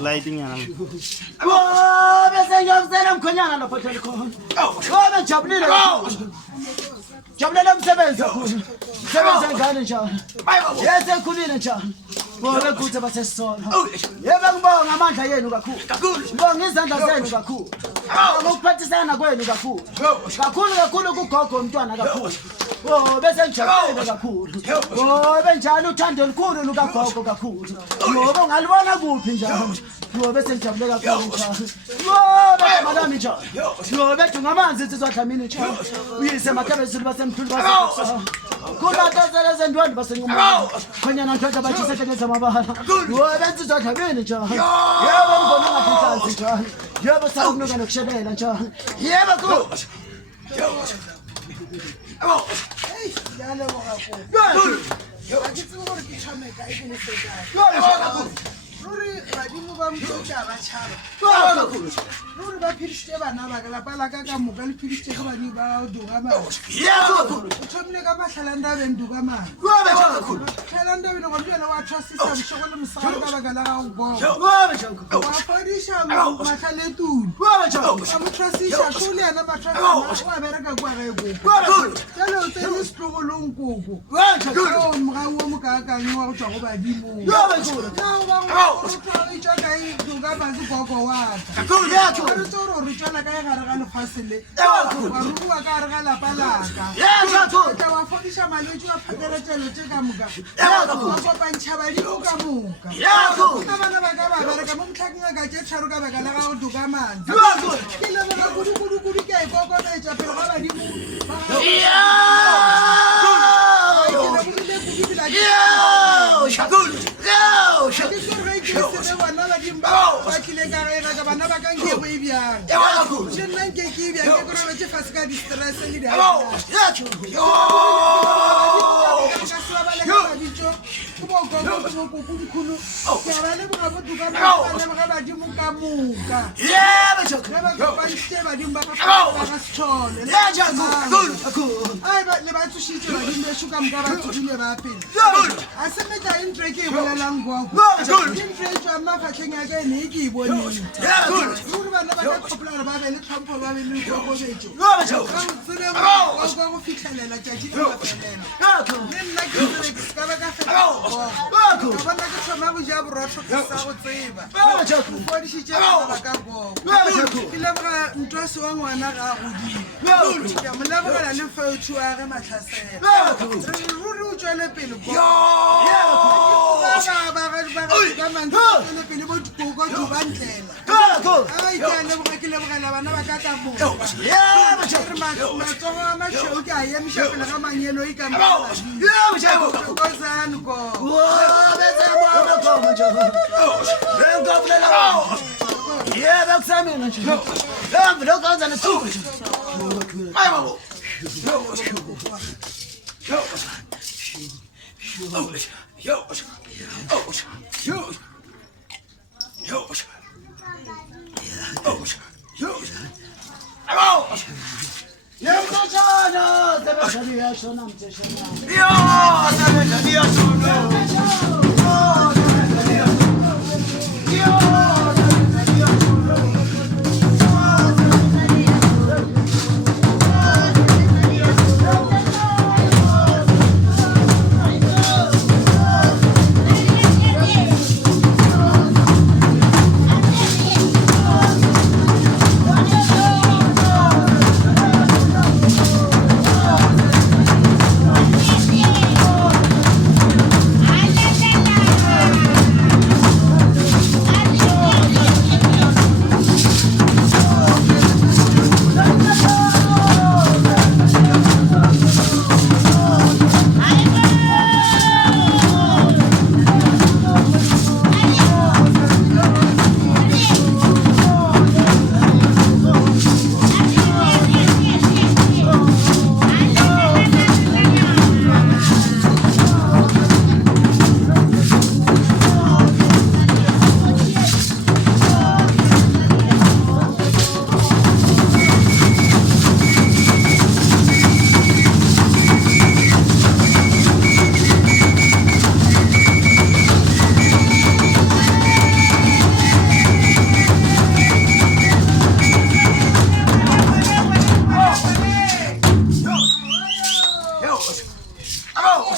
lighting yan. Bese ngiyamsela mkhonyana lapha telephone. Jabulile. Jabulele umsebenzi kakhulu. Umsebenzi engane njalo. Yese ekhulile njalo. Ngoba kuthi basesisona. Yebo ngibonga amandla yenu kakhulu. Ngibonga izandla zenu kakhulu. Ngokuphathisana kwenu kakhulu. Kakhulu kugogo umntwana kakhulu. Bese ngijabulile kakhulu. Benjalo uthando olukhulu lukagogo kakhulu. Ngoba ungalibona kuphi njalo. Bese ngijabule kakhulu njalo. Madami njalo. Bethu ngamanzi sizodla mina njalo. Uyise makabezulu basemthulu base. Kulatazela zendwani basenqumela. Khanyana ndoda bachisekenza amabala. Benzi sizodla mina njalo. Yebo ngibona ngaphansi njalo. Yebo sakunuka nokushelela njalo. Yebo ku. Hey, yale wakapo. Akithi ngori kichameka ikini seka. Ruri badimo ba mthoka batshaba. Ruri ba phiriste bana ba la pala ka ka mo ka le phiriste ga bani ba duga ba. Yebo. Uthomne ka bahlala ndabeni duga ma. Hlala ndabeni ngomntwana wa trustisa bishoko le msaka ka baka la ga go. Wa fadisha mahlale etulo. Wa trustisa shole yana ba trustisa wa bereka kwa ga go. Jalo o tsene strogo longkoko. Wa mga wo mo ka ka nwa go tswa go badimo. Ichaka iduga bazi gogo wata. Kakhulu yakho. Urutoro rutshana ka yagara ka lefasile. Waruwa ka re ga lapalaka. Yakho. Tawafundisha malejo a phakeretelo tse ka muka. Yakho. Go pantšha ba di ka muka. Yakho. Ka bana ba ka ba bereka mo mtlhaking ka tse tsharo ka baka la ga go duga manzi. Yakho. Ke le ba kudu ke gogo betsa pele ga ba di mo. Shakul. Shakul. Bana ba dimba ba tlile ka ga ga bana ba ka nke go ibiang je nna nke ke ibiang ke go re tse fase ka di stress le di ya tšho yo ka sa ba le ka ditšo go bo go go kukhulu ke ba le ba go duka ba ba di muka muka ba tšho ba go ba ntse ba dimba ka ga tšhole ya tšho ai ba le ba tsushitse ba dimbe shuka muka ba tsile ba pele a se me ta intreke go la langwa intreke ma fatlheng ya ke ne ke boneng ya good go bana ba ka kopela ba be le tlhompho ba be le go betso go tsene go fitlhelela tjatši le mafelelo le nna ke re ke ska ba ka fela go bona ke tsama go ja borotho ke sa go tseba go fodishitse ba ka go ke le ba ntwase wa ngwana ga go di ya molabogela le fautu a ge matlhasela ruri o tswele pele go ba mantse pele bo go go bantlela ai ke le bo ke le bogela bana ba ka ta mo ya ba tshwere matsogo ma tshweu ke a emisha pele ga manyelo e ka mo ya ba tshwere go zan go be tsa mo go mo jo re go blela ya ba ksamena tshwere ya ba go zan su ai ba bo Abo.